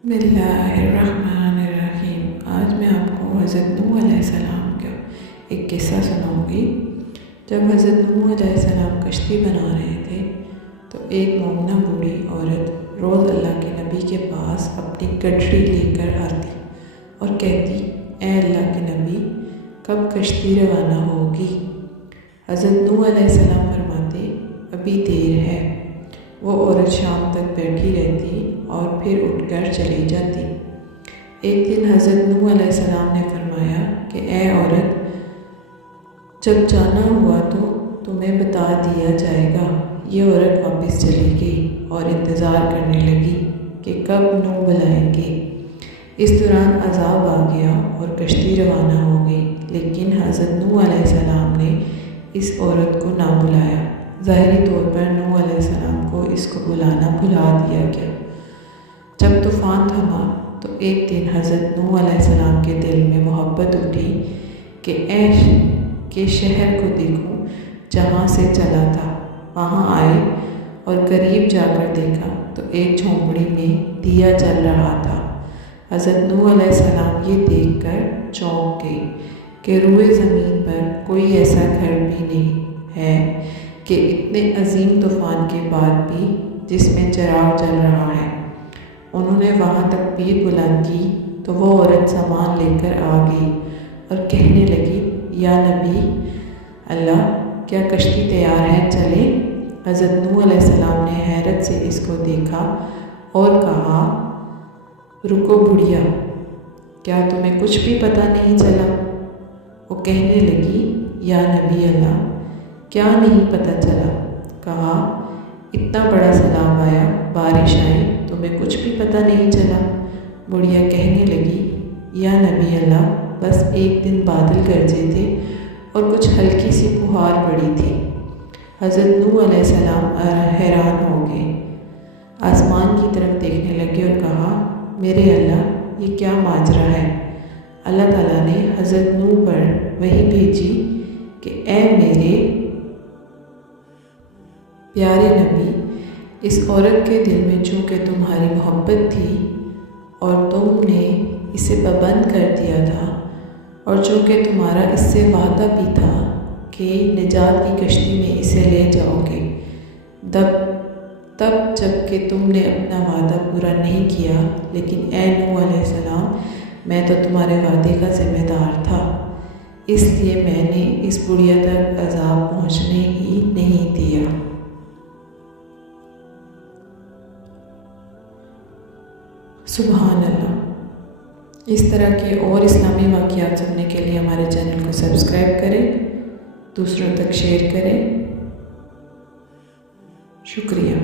बिस्मिल्लाहिर्रहमानिर्रहीम। आज मैं आपको हज़रत नूह अलैहिस्सलाम का एक किस्सा सुनाऊंगी। जब हज़रत नूह अलैहिस्सलाम कश्ती बना रहे थे तो एक मोमिना बूढ़ी औरत रोज़ अल्लाह के नबी के पास अपनी गठरी लेकर आती और कहती, ए अल्लाह के नबी, कब कश्ती रवाना होगी? हज़रत नूह अलैहिस्सलाम फरमाते, अभी देर है। वो औरत शाम तक बैठी रहती और फिर उठकर चली जाती। एक दिन हज़रत नूह अलैहिस्सलाम ने फरमाया कि ए औरत, जब जाना हुआ तो तुम्हें बता दिया जाएगा। ये औरत वापस चली गई और इंतज़ार करने लगी कि कब नूह बुलाएंगे। इस दौरान अज़ाब आ गया और कश्ती रवाना हो गई, लेकिन हज़रत नूह अलैहिस्सलाम ने इस औरत को ना बुलाया। ज़ाहिरी तौर पर नूह अलैहिस्सलाम को इसको बुलाना भुला दिया गया। जब तूफ़ान थमा तो एक दिन हज़रत नूह अलैहिस्सलाम के दिल में मोहब्बत उठी कि के शहर को देखूं जहाँ से चला था। वहाँ आए और करीब जाकर देखा तो एक झोंपड़ी में दिया जल रहा था। हज़रत नूह अलैहिस्सलाम ये देखकर चौंक गए कि रूए ज़मीन पर कोई ऐसा घर भी नहीं है कि इतने अजीम तूफ़ान के बाद भी जिसमें चिराग जल रहा है। उन्होंने वहाँ तकबीर बुलंद की तो वो औरत सामान लेकर आ गई और कहने लगी, या नबी अल्लाह, क्या कश्ती तैयार है, चले? हज़रत नूह अलैहिस्सलाम ने हैरत से इसको देखा और कहा, रुको बुढ़िया, क्या तुम्हें कुछ भी पता नहीं चला? वो कहने लगी, या नबी अल्लाह, क्या नहीं पता चला? कहा, इतना बड़ा सैलाब आया, बारिश आई, तुम्हें कुछ भी पता नहीं चला? बुढ़िया कहने लगी, या नबी अल्लाह, बस एक दिन बादल गरजे थे और कुछ हल्की सी फुहार पड़ी थी। हज़रत नूह अलैहिस्सलाम हैरान हो गए, आसमान की तरफ देखने लगे और कहा, मेरे अल्लाह, ये क्या माजरा है? अल्लाह ताला ने हज़रत नूह पर वही भेजी कि ए मेरे प्यारे नबी, इस औरत के दिल में चूँकि तुम्हारी मोहब्बत थी और तुमने इसे पाबंद कर दिया था, और चूँकि तुम्हारा इससे वादा भी था कि निजात की कश्ती में इसे ले जाओगे, तब जबकि तुमने अपना वादा पूरा नहीं किया, लेकिन ए नूह अलैहिस्सलाम, मैं तो तुम्हारे वादे का ज़िम्मेदार था, इसलिए मैंने इस बुढ़िया तक अज़ाब पहुँचने ही नहीं दिया। सुभान अल्लाह। इस तरह के और इस्लामी वाक़ियात सुनने के लिए हमारे चैनल को सब्सक्राइब करें, दूसरों तक शेयर करें। शुक्रिया।